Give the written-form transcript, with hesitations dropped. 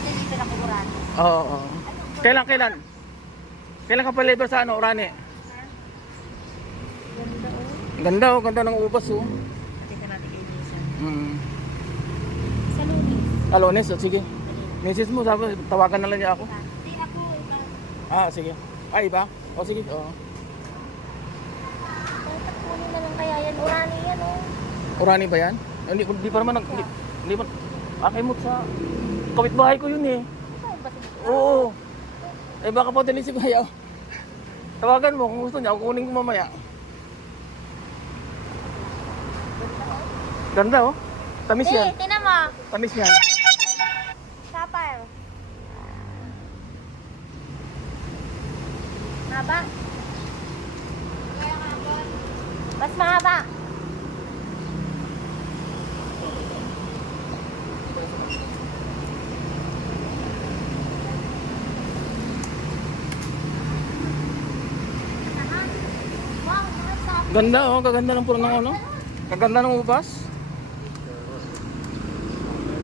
dati dito na Urani. Oo, oo. Kailan? Kailan ka pa-labor sa ano, Urani? Ganda oh. Ganda ng ubas oh. Pakita natin kay Jason. Mm. Sa Lunis. Alones, oh, sige. Misis mo, sabi, tawagan na lang niya ako. Hindi ako, iba. Ah, sige. Ay, iba? O, sige. Oo. Kunin na lang kaya yan. Urani yan oh. Urani ba yan? Hindi pa naman, hindi pa, akimot sa kapitbahay ko yun eh. Ikaw ba ito? Oo. Eh, baka po din si Bayaw. Tawagan mo kung gusto niya, kukunin ko mamaya. Ganda oh. Tamis yan. Tinan mo. Tamis yan. Sapphire. Mahaba. Mas mahaba. Ganda oh, kaganda ng puno ng ano. Kaganda ng ubas.